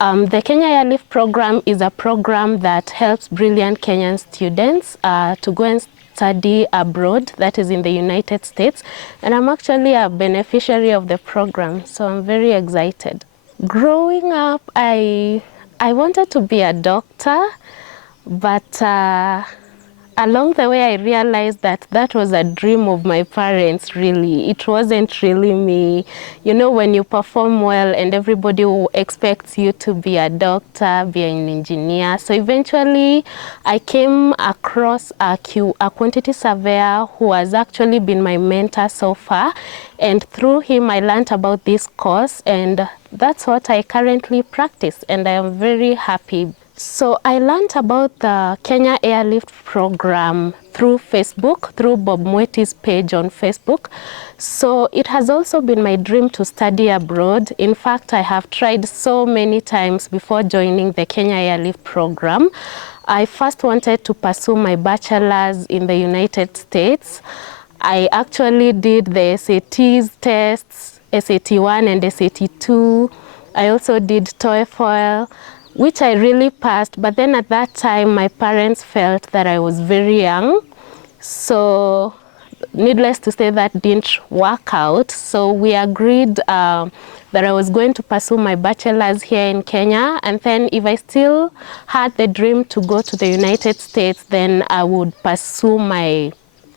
The Kenya Airlift program is a program that helps brilliant Kenyan students to go and study abroad, that is in the United States. And I'm actually a beneficiary of the program, so I'm very excited. Growing up, I wanted to be a doctor, but along the way I realized that that was a dream of my parents, really. It wasn't really me. You know, when you perform well and everybody expects you to be a doctor, be an engineer. So eventually I came across a quantity surveyor who has actually been my mentor so far. And through him I learned about this course, and that's what I currently practice, and I am very happy. So I learned about the Kenya Airlift program through Facebook, through Bob Mwiti's page on Facebook. So it has also been my dream to study abroad. In fact, I have tried so many times before joining the Kenya Airlift program. I first wanted to pursue my bachelor's in the United States. I actually did the SATs tests, SAT 1 and SAT 2. I also did TOEFL, which I really passed, but then at that time my parents felt that I was very young. So needless to say, that didn't work out. So we agreed that I was going to pursue my bachelor's here in Kenya, and then if I still had the dream to go to the United States, then I would pursue my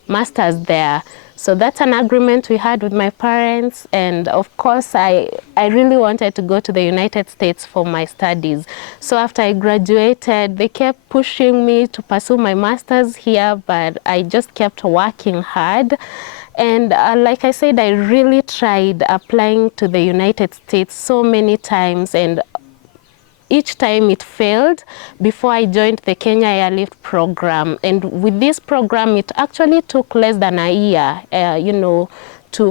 master's there. So that's an agreement we had with my parents, and of course I really wanted to go to the United States for my studies. So after I graduated, they kept pushing me to pursue my master's here, but I just kept working hard. And like I said, I really tried applying to the United States so many times, and each time it failed before I joined the Kenya Airlift program. And with this program, it actually took less than a year, you know,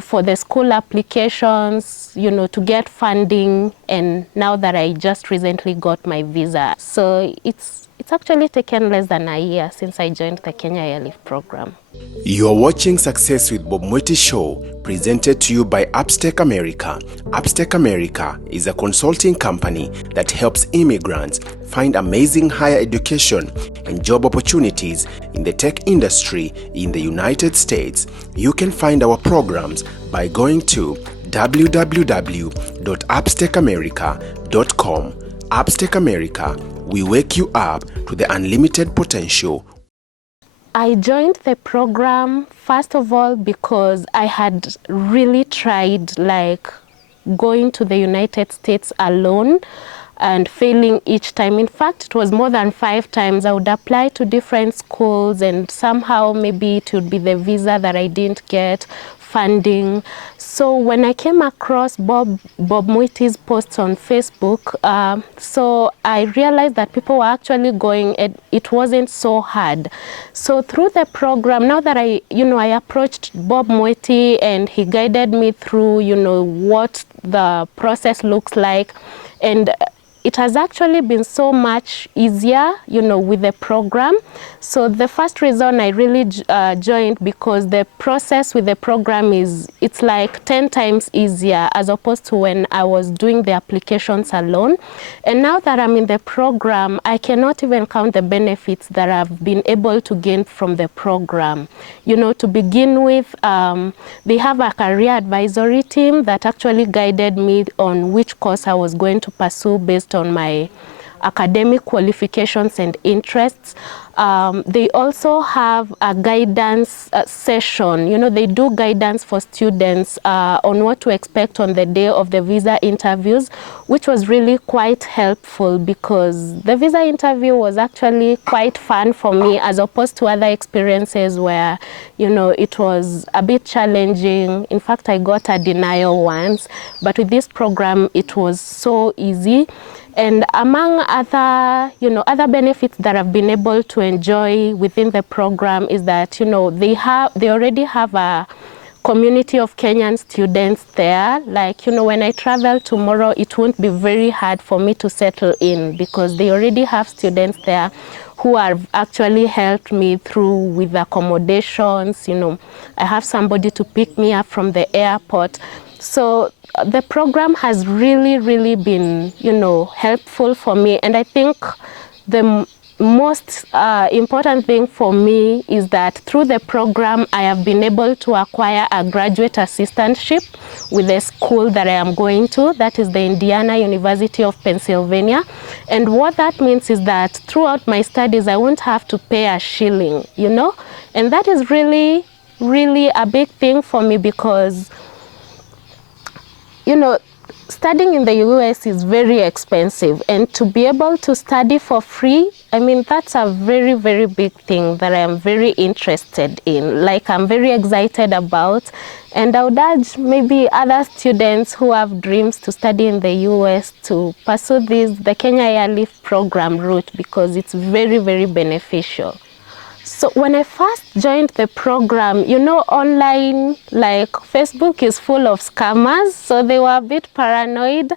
for the school applications, you know, to get funding. And now that I just recently got my visa. So it's actually taken less than a year since I joined the Kenya Airlift program. You are watching Success with Bob Mwiti Show, presented to you by Upstech America. Upstech America is a consulting company that helps immigrants find amazing higher education and job opportunities in the tech industry in the United States. You can find our programs by going to www.upstechamerica.com. Upstech America, we wake you up to the unlimited potential. I joined the program first of all because I had really tried like going to the United States alone and failing each time. In fact, it was more than 5 times. I would apply to different schools and somehow maybe it would be the visa that I didn't get, funding. So when I came across Bob Mwiti's posts on Facebook, so I realized that people were actually going, and it wasn't so hard. So through the program, now that I approached Bob Mwiti and he guided me through, what the process looks like, and it has actually been so much easier, with the program. So the first reason I really joined, because the process with the program it's like 10 times easier as opposed to when I was doing the applications alone. And now that I'm in the program, I cannot even count the benefits that I've been able to gain from the program. To begin with, they have a career advisory team that actually guided me on which course I was going to pursue based on my academic qualifications and interests. They also have a guidance session. They do guidance for students on what to expect on the day of the visa interviews, which was really quite helpful because the visa interview was actually quite fun for me as opposed to other experiences where, it was a bit challenging. In fact, I got a denial once, but with this program, it was so easy. And among other benefits that I've been able to enjoy within the program is that, they already have a community of Kenyan students there. Like, when I travel tomorrow, it won't be very hard for me to settle in because they already have students there who have actually helped me through with accommodations. I have somebody to pick me up from the airport. So the program has really been, helpful for me. And I think the most important thing for me is that through the program, I have been able to acquire a graduate assistantship with the school that I am going to, that is the Indiana University of Pennsylvania. And what that means is that throughout my studies, I won't have to pay a shilling, And that is really a big thing for me because, studying in the US is very expensive, and to be able to study for free, that's a very big thing that I am very interested in. Like, I'm very excited about, and I would urge maybe other students who have dreams to study in the US to pursue the Kenya Airlift program route, because it's very beneficial. So when I first joined the program, online, like Facebook is full of scammers, so they were a bit paranoid.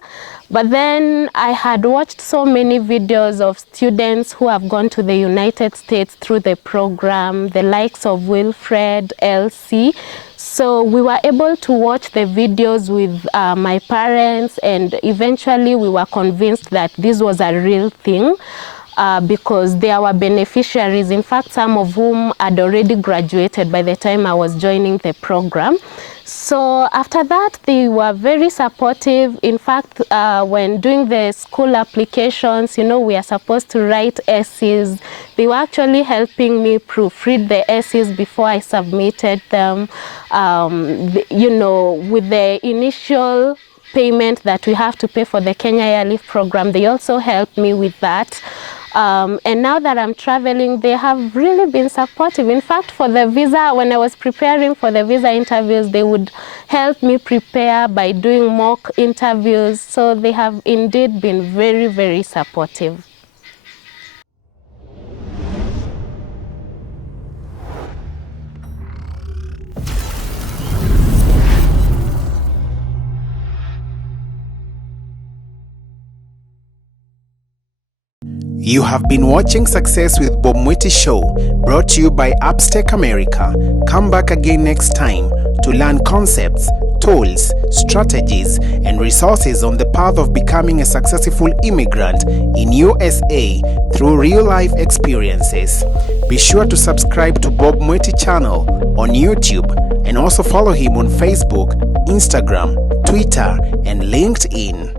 But then I had watched so many videos of students who have gone to the United States through the program, the likes of Wilfred, Elsie. So we were able to watch the videos with my parents, and eventually we were convinced that this was a real thing. Because they were beneficiaries, in fact, some of whom had already graduated by the time I was joining the program. So after that, they were very supportive. In fact, when doing the school applications, we are supposed to write essays. They were actually helping me proofread the essays before I submitted them. With the initial payment that we have to pay for the Kenya Airlift program, they also helped me with that. And now that I'm traveling, they have really been supportive. In fact, for the visa, when I was preparing for the visa interviews, they would help me prepare by doing mock interviews. So they have indeed been very supportive. You have been watching Success with Bob Mwiti Show, brought to you by Upstake America. Come back again next time to learn concepts, tools, strategies, and resources on the path of becoming a successful immigrant in USA through real-life experiences. Be sure to subscribe to Bob Mwiti channel on YouTube, and also follow him on Facebook, Instagram, Twitter, and LinkedIn.